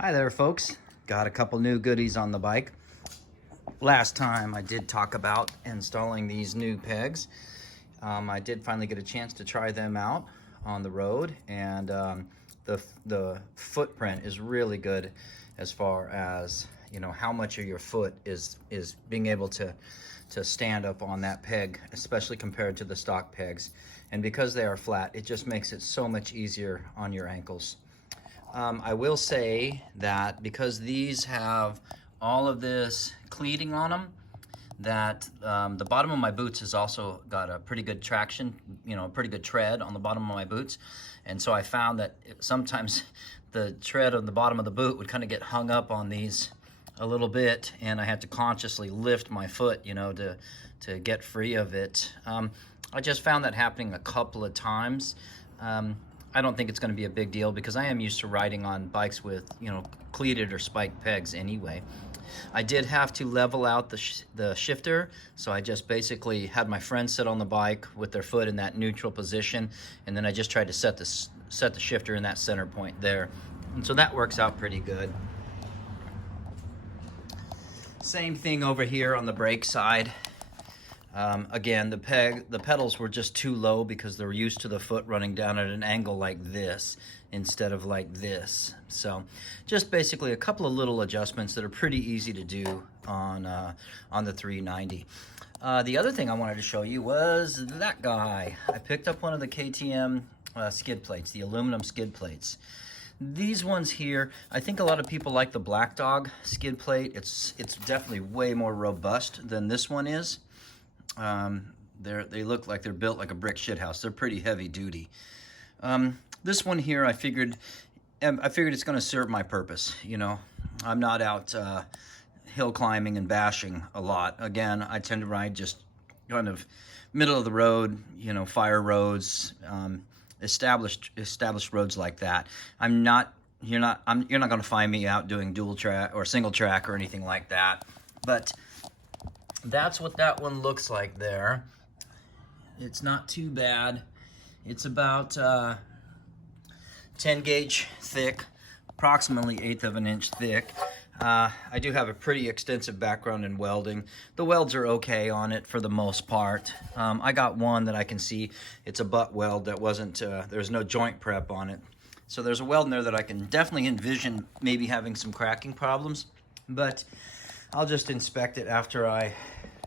Hi there, folks. Got a couple new goodies on the bike. Last time I did talk about installing these new pegs. I did finally get a chance to try them out on the road, and the footprint is really good as far as, you know, how much of your foot is being able to stand up on that peg, especially compared to the stock pegs. And because they are flat, it just makes it so much easier on your ankles. I will say that because these have all of this cleating on them, that the bottom of my boots has also got a pretty good traction, you know, a pretty good tread on the bottom of my boots. And so I found that sometimes the tread on the bottom of the boot would kind of get hung up on these a little bit, and I had to consciously lift my foot, you know, to get free of it. I just found that happening a couple of times. I don't think it's going to be a big deal because I am used to riding on bikes with, you know, cleated or spiked pegs anyway. I did have to level out the shifter, so I just basically had my friend sit on the bike with their foot in that neutral position, and then I just tried to set the shifter in that center point there. And so that works out pretty good. Same thing over here on the brake side. Again, the pedals were just too low because they're used to the foot running down at an angle like this instead of like this. So just basically a couple of little adjustments that are pretty easy to do on the 390. The other thing I wanted to show you was that guy. I picked up one of the KTM skid plates, the aluminum skid plates. These ones here, I think a lot of people like the Black Dog skid plate. It's definitely way more robust than this one is. They look like they're built like a brick shithouse. They're pretty heavy duty. This one here, I figured it's going to serve my purpose. You know, I'm not out hill climbing and bashing a lot. Again, I tend to ride just kind of middle of the road, you know, fire roads, established roads like that. You're not going to find me out doing dual track or single track or anything like that. But that's what that one looks like there. It's not too bad. It's about 10 gauge thick, approximately 1/8 of an inch thick. I do have a pretty extensive background in welding. The welds are okay on it for the most part. I got one that I can see. It's a butt weld that wasn't, there's no joint prep on it. So there's a weld in there that I can definitely envision maybe having some cracking problems, but I'll just inspect it after I,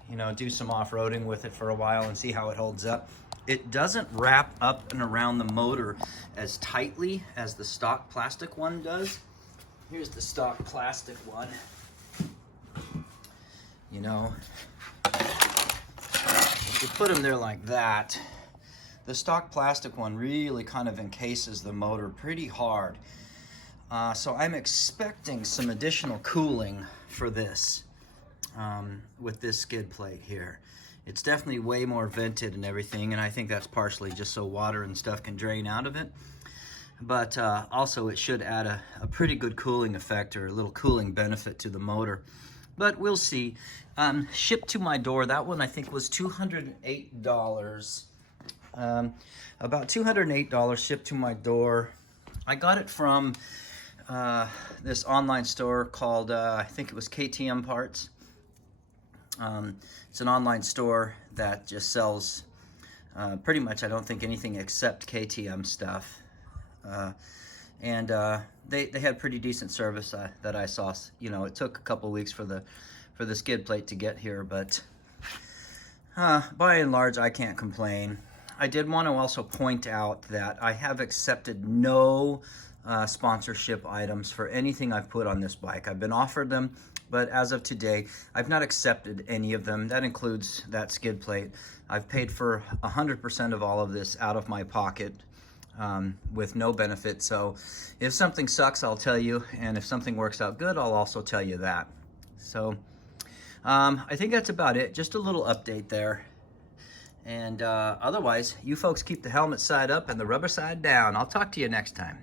you know, do some off-roading with it for a while and see how it holds up. It doesn't wrap up and around the motor as tightly as the stock plastic one does. Here's the stock plastic one. You know, if you put them there like that, the stock plastic one really kind of encases the motor pretty hard. So I'm expecting some additional cooling for this with this skid plate here. It's definitely way more vented and everything, and I think that's partially just so water and stuff can drain out of it. But also it should add a pretty good cooling effect or a little cooling benefit to the motor. But we'll see. Shipped to my door, that one I think was $208. About $208 shipped to my door. I got it from this online store called, I think it was KTM Parts. It's an online store that just sells pretty much, I don't think, anything except KTM stuff. And they had pretty decent service that I saw. You know, it took a couple weeks for the skid plate to get here, but by and large, I can't complain. I did want to also point out that I have accepted no sponsorship items for anything I've put on this bike. I've been offered them, but as of today, I've not accepted any of them. That includes that skid plate. I've paid for 100% of all of this out of my pocket with no benefit. So if something sucks, I'll tell you, and if something works out good, I'll also tell you that. So I think that's about it. Just a little update there. And otherwise, you folks keep the helmet side up and the rubber side down. I'll talk to you next time.